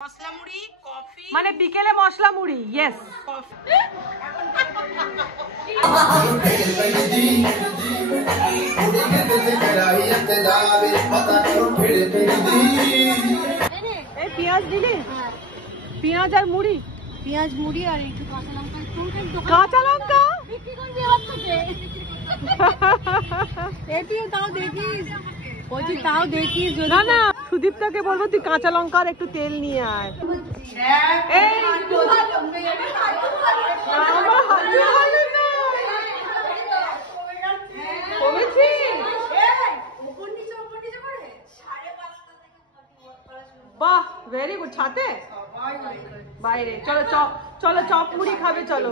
মশলা মুড়ি কফি মানে বিকেলে মশলা মুড়ি ইয়েস এই পেঁয়াজ দিলি পেঁয়াজ আর মুড়ি পেঁয়াজ মুড়ি আর একটু কাঁচা লঙ্কা বিক্রি করবি আমার থেকে এটিও তাও দেখিস বলছি তাও দেখিস না না সুদীপ্তাকে বলবো তুই কাঁচা লঙ্কা আর একটু তেল নিয়ে আয় এই আমার হাতে হবে না কমেছি বাহ ভেরি গুড ছাতে বাইরে চলো চপ চলো চপ মুড়ি খাবে চলো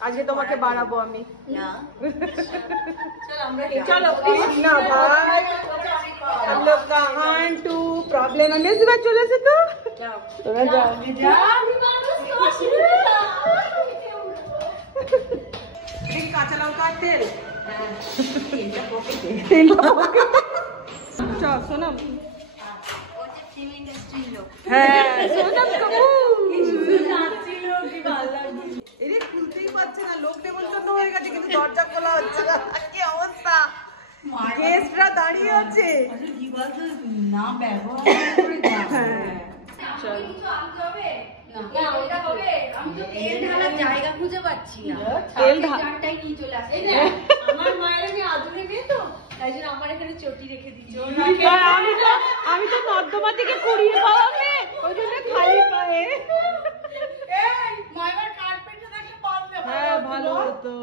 আজকে তোমাকে বাড়াবো আমি चलो ना भाई हम लोग कहाँ टू प्रॉब्लम है नहीं सुबह चले से तो थोड़ा जा काचा लौका तेल तेल चल सोनम হ্যাঁ সোনম এরে খুলতেই পারছে না লোক নেমন্তন্ন হয়ে গেছে কিন্তু দরজা খোলা হচ্ছে না কি অবস্থা গেস্টরা দাঁড়িয়ে আছে না ব্যবহার করে চল আমি তো তেল ঢালার জায়গা খুঁজে পাচ্ছি না তেল জারটাই নিয়ে চলে আসছে আমার মায়ের আমি আদুরে মেয়ে তো তাই জন্য আমার এখানে চটি রেখে দিচ্ছি আমি তো নর্দমা থেকে কুড়িয়ে পাওয়া মেয়ে ওই জন্য খালি পায়ে মায়ের কার্পেটে একটা পান দেবো হ্যাঁ ভালো হতো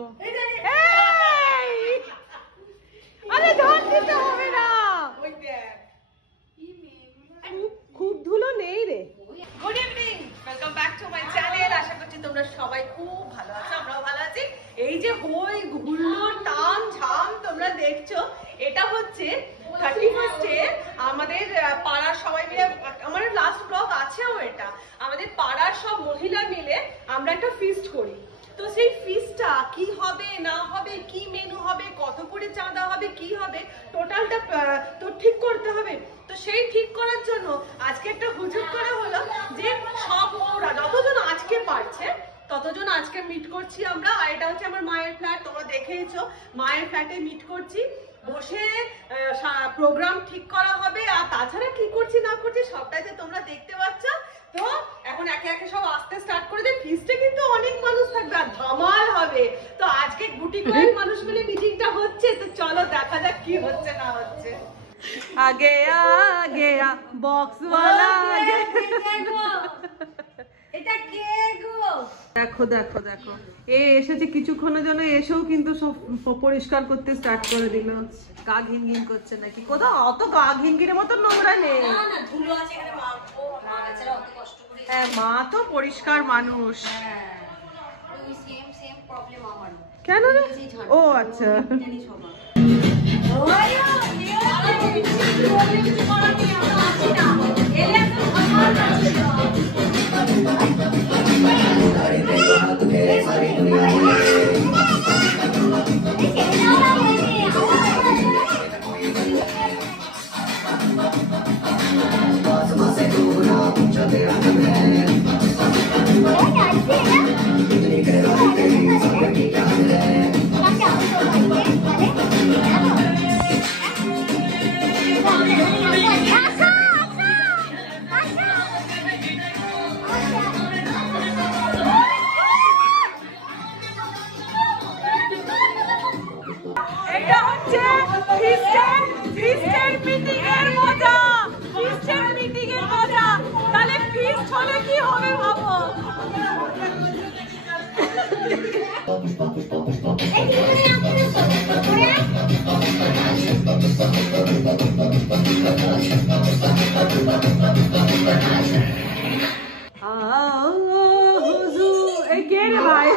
আরে ঝড় দিতে হবে না ওই দেখ খুব ধুলো নেই রে good evening welcome back to my channel আশা করছি তোমরা সবাই খুব ভালো আছো আমরাও ভালো আছি এই যে হই হুল্লো টান ঝাম তোমরা দেখছো এটা হচ্ছে 31st এ আমাদের পাড়ার সবাই মিলে আমাদের লাস্ট ব্লগ আছেও এটা আমাদের পাড়ার সব মহিলা মিলে আমরা একটা ফিস্ট করি তো সেই ফিস্টটা কি হবে না হবে কি মেনু হবে কত করে চাঁদা হবে কি হবে টোটালটা তো ঠিক করতে হবে তো সেই ঠিক করার জন্য আজকে একটা হুজুগ করা হলো যে সব ওরা যতজন আজকে পারছে ততজন আজকে মিট করছি আমরা আর এটা হচ্ছে আমার মায়ের ফ্ল্যাট তোমরা দেখেইছো মায়ের ফ্ল্যাটে মিট করছি বসে প্রোগ্রাম ঠিক করা হবে আর তাছাড়া কি করছি না করছি সবটাই যে তোমরা দেখতে পাচ্ছ তো এখন একে একে সব আসতে স্টার্ট করে দে ফিস্টে কিন্তু অনেক মানুষ থাকবে আর ধামাল হবে তো আজকে গুটি কয়েক মানুষ মিলে মিটিংটা হচ্ছে তো চলো দেখা যাক কি হচ্ছে না হচ্ছে আগে আগে বক্স ওয়ালা এটা কে গো দেখো দেখো দেখো এ এসেছে কিছুক্ষণের জন্য এসেও কিন্তু সব পরিষ্কার করতে স্টার্ট করে দিল গা ঘিন ঘিন করছে নাকি কোথাও অত গা ঘিন ঘিনের মতো নোংরা নেই না ধুলো আছে এখানে মাখবো মা বেচারা অত কষ্ট করে হ্যাঁ মা তো পরিষ্কার মানুষ ওই সেম প্রবলেম আমার কেন রে ও আচ্ছা জানি সবার ওই কিছু করার নেই আমরা আছি না এলে একদম আমার কাছে এটা হচ্ছে ফিস্টের মিটিং এর মজা ফিস্টের মিটিং এর মজা তাহলে ফিস্ট হলে কি হবে ভাবো হুজুর এই কে রে ভাই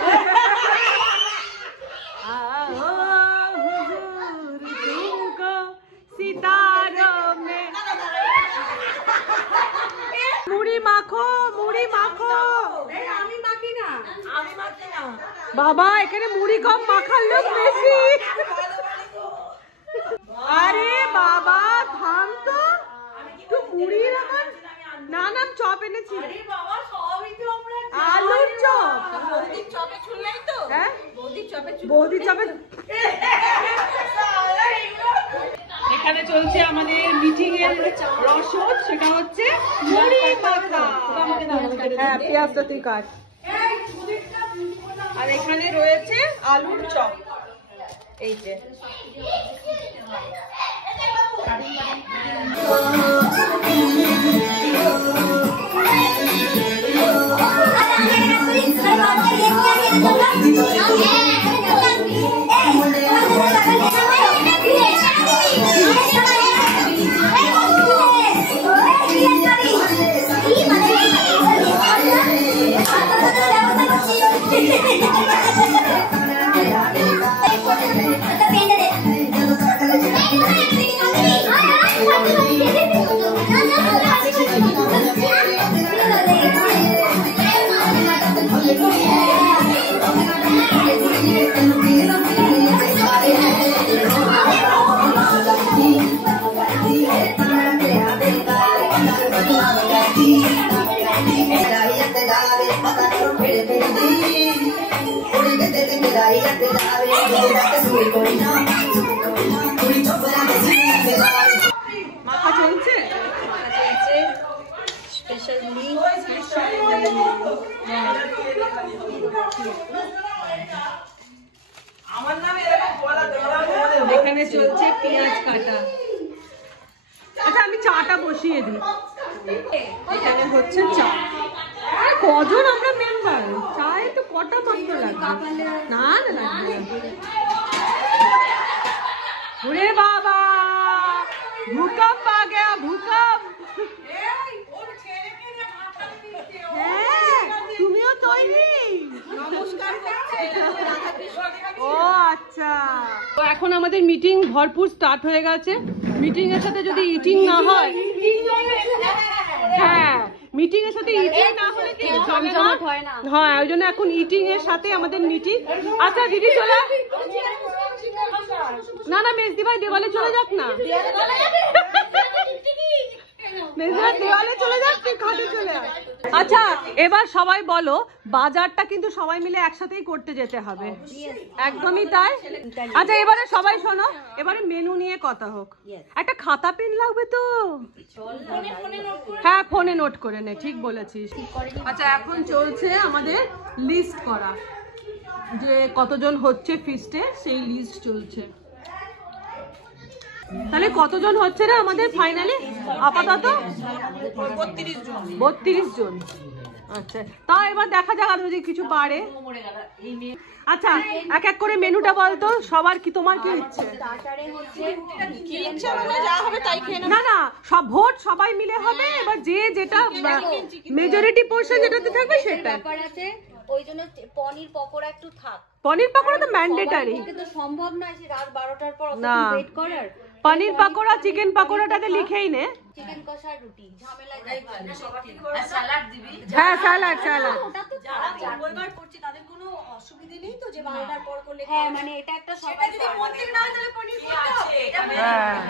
মুড়ি মাখো বাবা এখানে মুড়ি কম মাখার লোক বেশি আরে বাবা থাম তো একটু মুড়ি না না চপ এনেছি। আরে বাবা সবই তো আমরা আলুর চপ। বৌদির চপে চুললাই তো? হ্যাঁ বৌদির চপে বৌদির চপে। এখানে চলছে আমাদের মিটিং এর রসদ, সেটা হচ্ছে মুড়ি মাখা। হ্যাঁ পেঁয়াজটা তুই কাট। আর এখানে রয়েছে আলুর চপ। এই যে মাখা চলছে। স্পেশাল মুড়ি। এখানে চলছে পেঁয়াজ কাটা। আচ্ছা আমি চাটা বসিয়ে দিই। এখানে হচ্ছে চা। কজন আমরা মেম্বার? চায়ে তো কটা মাত্র লাগবে। না না লাগবে। ওরে বাবা ভূকম্প আ গয়া ভূকম্প। হ্যাঁ তুমিও তৈরি? নমস্কার করছে। ও আচ্ছা, তো এখন আমাদের মিটিং ভরপুর স্টার্ট হয়ে গেছে। মিটিং এর সাথে যদি ইটিং না হয়, হ্যাঁ মিটিং এর সাথে ইটিং না হলে কিন্তু জমজমাট হয় না। হ্যাঁ ওই জন্য এখন ইটিং এর সাথে আমাদের মিটিং। আচ্ছা দিদি চলে। না না মেজদি ভাই দেওয়ালে চলে যাক না। দেওয়ালে চলে যাক, তুই খাটে চলে আয়। আচ্ছা এবার সবাই বলো, বাজারটা কিন্তু সবাই মিলে একসাথেই করতে যেতে হবে। একদমই তাই। আচ্ছা এবারে সবাই শোনো, এবারে মেনু নিয়ে কথা হোক। একটা খাতা পেন লাগবে তো? হ্যাঁ ফোনে নোট করে নে, ঠিক বলেছিস। আচ্ছা এখন চলছে আমাদের লিস্ট করা, যে কতজন হচ্ছে ফিস্টে সেই লিস্ট চলছে। তাহলে কতজন হচ্ছে না আমাদের ফাইনালি আপাতত? 32 জন। আচ্ছা তাও এবার দেখা যাক আর যদি কিছু বাড়ে। আচ্ছা এক এক করে মেনুটা বলতো সবার, কি তোমার কি ইচ্ছে? না না সব ভোট সবাই মিলে হবে, এবার যে যেটা মেজরিটি পোরশন যেটাতে থাকবে সেটা। ওই জন্য পনির পকোড়া একটু থাক। পনির পকোড়া তো ম্যান্ডেটরি, কিন্তু সম্ভব নয় যে রাত 12টার পর না ওয়েট করার। পনির পকোড়া চিকেন পকোড়াটাকে লিখেই নে। চিকেন কষা রুটি ঝামেলা যায়। স্যালাড দিবি? হ্যাঁ স্যালাড স্যালাড। যারা মঙ্গলবার করছে তাদের কোনো অসুবিধা নেই তো যে 12টার পর করলে? হ্যাঁ মানে এটা একটা সবাই যদি মন থেকে না হয় তাহলে পনির করতে হবে।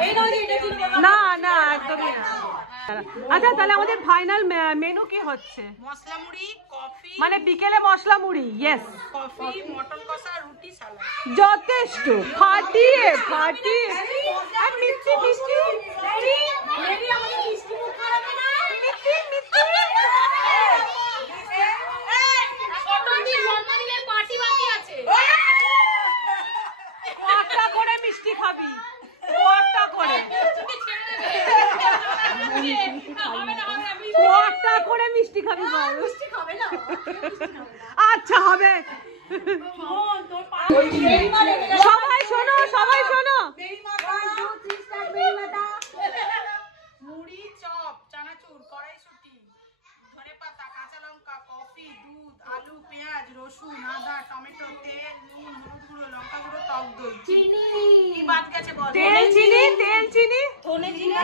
এই নয় যে এটা চিনি বাবা। না না একদমই না। আচ্ছা তাহলে আমাদের ফাইনাল মেনু কি হচ্ছে? মশলা মুড়ি, কফি, মানে বিকেলে মশলা মুড়ি। ইয়েস, কফি, মটন কষা, রুটি, সালাদ। যথেষ্ট। ফাটিয়ে ফাটিয়ে আর মিষ্টি মিষ্টি মেরি আমাদের মিষ্টি মুখ করাবে না। মিষ্টি মিষ্টি। ছোটদের জন্মদিনের পার্টি বাকি আছে। কটা করে মিষ্টি খাবি? কটা করে? কটা করে মিষ্টি খাবি বল? মিষ্টি খাবে না। আচ্ছা হবে। সবাই শোনো, সবাই শোনো। মুড়ি, চপ, চানাচুর, কড়াইশুঁটি, ধনেপাতা, কাঁচা লঙ্কা, কফি, দুধ, আলু, পেঁয়াজ, রসুন, আদা, টমেটো, তেল, নুন, হলুদ গুঁড়ো, লঙ্কা গুঁড়ো, টক দই, চিনি। কি বাদ গেছে বল? তেল চিনি, তেল চিনি, ধনে জিরা,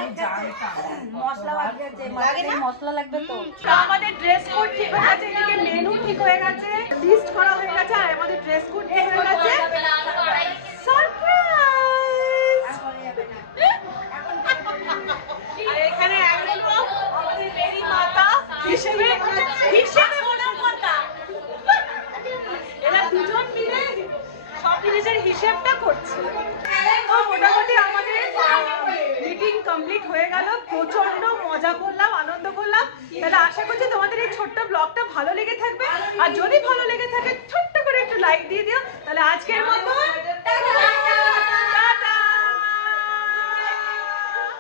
মশলা বাদ গেছে। মশলা লাগবে তো। তো আমাদের ড্রেস কোড ঠিক হয়ে গেছে, এদিকে মেনু ঠিক হয়ে গেছে, লিস্ট করা হয়ে গেছে, আর আমাদের ড্রেস কোড ঠিক হয়ে গেছে। সারপ্রাইজ! আর এখানে একদম আমাদের মেরি মাতা এরা দুজন মিলে সব জিনিসের হিসেবটা করছে। তো মোটামুটি আমাদের মিটিং কমপ্লিট হয়ে গেল, প্রচন্ড মজা করলাম, আনন্দ করলাম। তাহলে আশা করছি তোমাদের এই ছোট্ট ব্লগটা ভালো লেগে থাকবে, আর যদি ভালো লেগে থাকে ছোট্ট করে একটু লাইক দিয়ে দিও। তাহলে আজকের